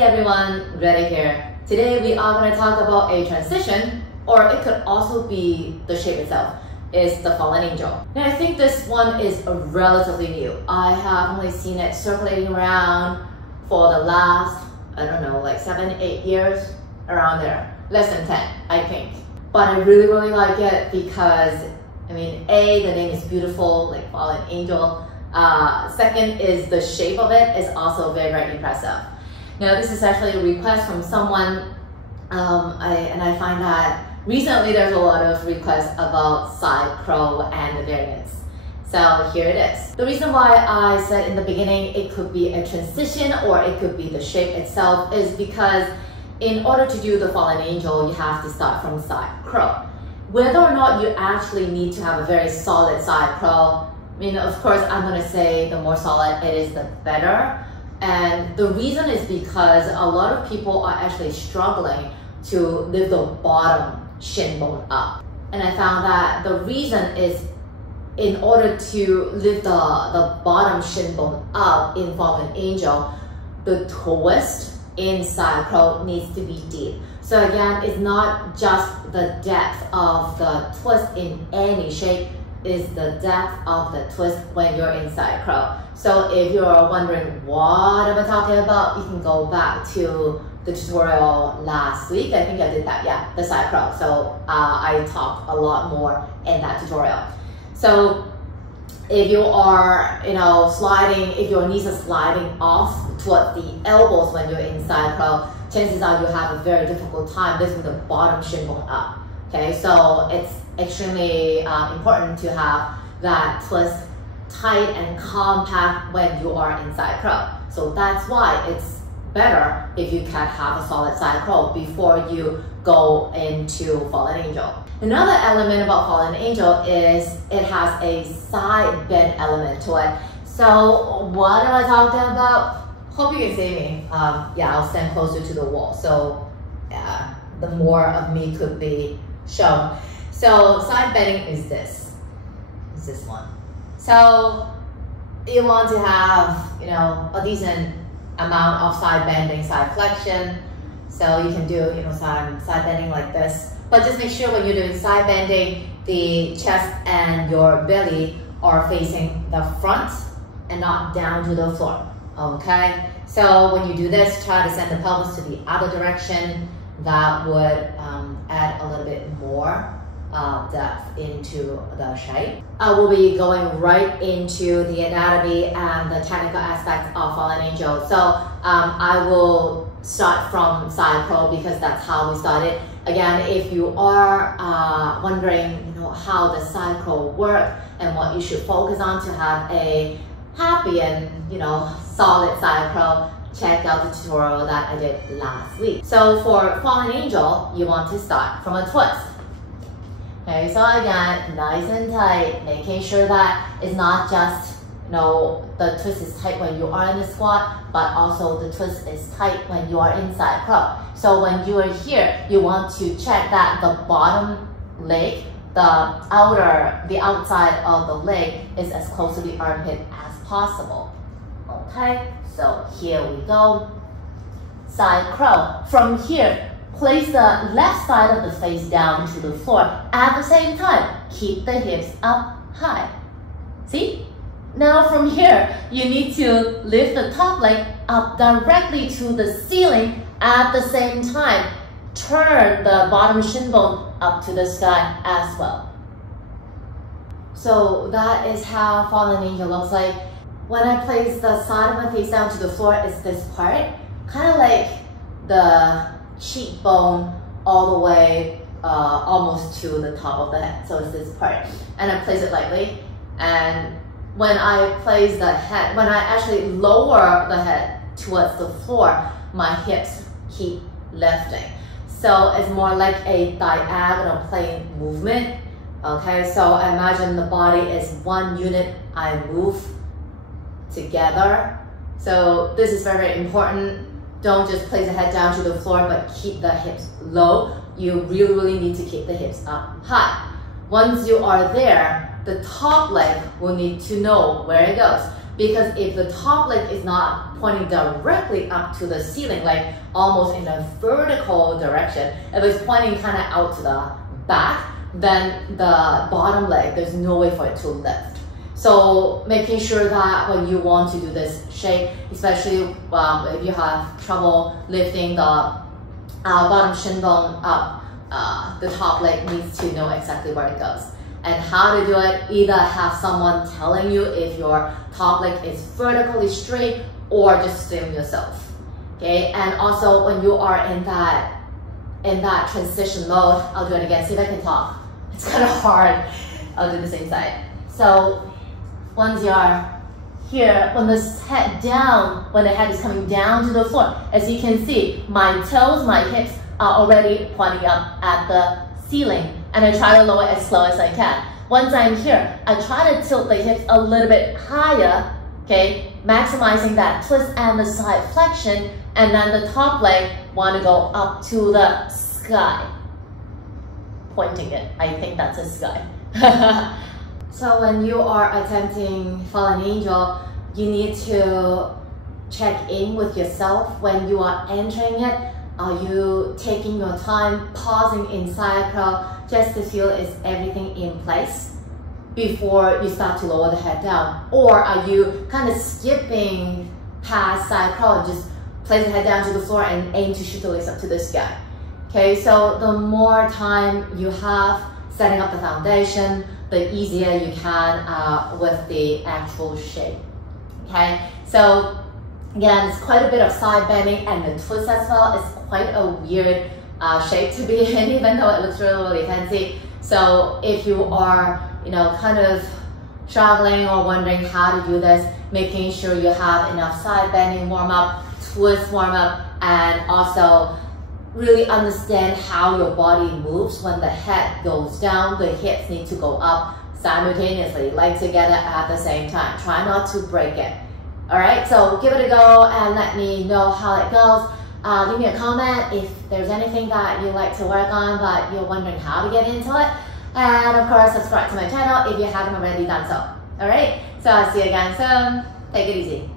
everyone, Greta here. Today we are going to talk about a transition, or it could also be the shape itself. It's the fallen angel. Now I think this one is relatively new. I have only seen it circulating around for the last, I don't know, like 7-8 years, around there. Less than 10, I think. But I really like it because, I mean, A, the name is beautiful, like fallen angel. Second is the shape of it is also very impressive. Now this is actually a request from someone, and I find that recently there's a lot of requests about side crow and the variants. So here it is. The reason why I said in the beginning it could be a transition or it could be the shape itself is because in order to do the fallen angel, you have to start from side crow. Whether or not you actually need to have a very solid side crow, I mean, of course, I'm going to say the more solid it is, the better. And the reason is because a lot of people are actually struggling to lift the bottom shin bone up. And I found that the reason is in order to lift the bottom shin bone up in fallen angel, the twist in side crow needs to be deep. So again, it's not just the depth of the twist in any shape, is the depth of the twist when you're in side crow. So if you're wondering what am I talking about, you can go back to the tutorial last week. I think I did that, yeah, the side crow. So I talked a lot more in that tutorial. So if you are, sliding, if your knees are sliding off towards the elbows when you're in side crow, chances are you have a very difficult time lifting the bottom shin bone up. Okay, so it's extremely important to have that twist tight and compact when you are in side crow. So that's why it's better if you can have a solid side crow before you go into fallen angel. Another element about fallen angel is it has a side bend element to it. So what am I talking about? Hope you can see me. Yeah, I'll stand closer to the wall. So the more of me could be shown. So side bending is this. It's this one. So you want to have, a decent amount of side bending, side flexion. So you can do, side bending like this. But just make sure when you're doing side bending, the chest and your belly are facing the front and not down to the floor. Okay? So when you do this, try to send the pelvis to the other direction. That would add a little bit more depth into the shape. I will be going right into the anatomy and the technical aspects of fallen angel. So I will start from side crow because that's how we started. Again, if you are wondering, how the side crow works and what you should focus on to have a happy and solid side crow, check out the tutorial that I did last week. So for fallen angel, you want to start from a twist. Okay, so again, nice and tight, making sure that it's not just, the twist is tight when you are in the squat, but also the twist is tight when you are inside crow. So when you are here, you want to check that the bottom leg, the outside of the leg is as close to the armpit as possible. Okay, so here we go. Side crow. From here, place the left side of the face down to the floor. At the same time, keep the hips up high. See? Now from here, you need to lift the top leg up directly to the ceiling. At the same time, turn the bottom shin bone up to the sky as well. So that is how fallen angel looks like. When I place the side of my face down to the floor, it's this part, kind of like the cheekbone all the way almost to the top of the head. So it's this part. And I place it lightly. And when I place the head, when I actually lower the head towards the floor, my hips keep lifting. So it's more like a diagonal plane movement. Okay, so imagine the body is one unit. I move together. So this is very important. Don't just place the head down to the floor, but keep the hips low. You really need to keep the hips up high. Once you are there, the top leg will need to know where it goes. because if the top leg is not pointing directly up to the ceiling, like almost in a vertical direction, if it's pointing kind of out to the back, then the bottom leg, there's no way for it to lift. So making sure that when you want to do this shape, especially if you have trouble lifting the bottom shin bone up, the top leg needs to know exactly where it goes. And how to do it, either have someone telling you if your top leg is vertically straight or just swim yourself. Okay, and also when you are in that transition mode, I'll do it again, see if I can talk. It's kind of hard. I'll do the same side. So once you're here, when the head is coming down to the floor, as you can see, my toes, my hips are already pointing up at the ceiling, and I try to lower as slow as I can. Once I'm here, I try to tilt the hips a little bit higher, okay, maximizing that twist and the side flexion, and then the top leg want to go up to the sky. Pointing it, I think that's a sky. So when you are attempting fallen angel, you need to check in with yourself when you are entering it. Are you taking your time, pausing in side crawl just to feel is everything in place before you start to lower the head down? Or are you kind of skipping past side crawl and just place the head down to the floor and aim to shoot the legs up to the sky? Okay, so the more time you have setting up the foundation, the easier you can with the actual shape. Okay, so again, it's quite a bit of side bending and the twist as well. It's quite a weird shape to be in, even though it looks really, really fancy. So if you are, kind of struggling or wondering how to do this, making sure you have enough side bending warm up, twist warm up, and also really understand how your body moves. When the head goes down, the hips need to go up simultaneously, legs together at the same time. Try not to break it. All right, so give it a go and let me know how it goes. Leave me a comment if there's anything that you'd like to work on but you're wondering how to get into it. And of course, subscribe to my channel if you haven't already done so. All right, so I'll see you again soon. Take it easy.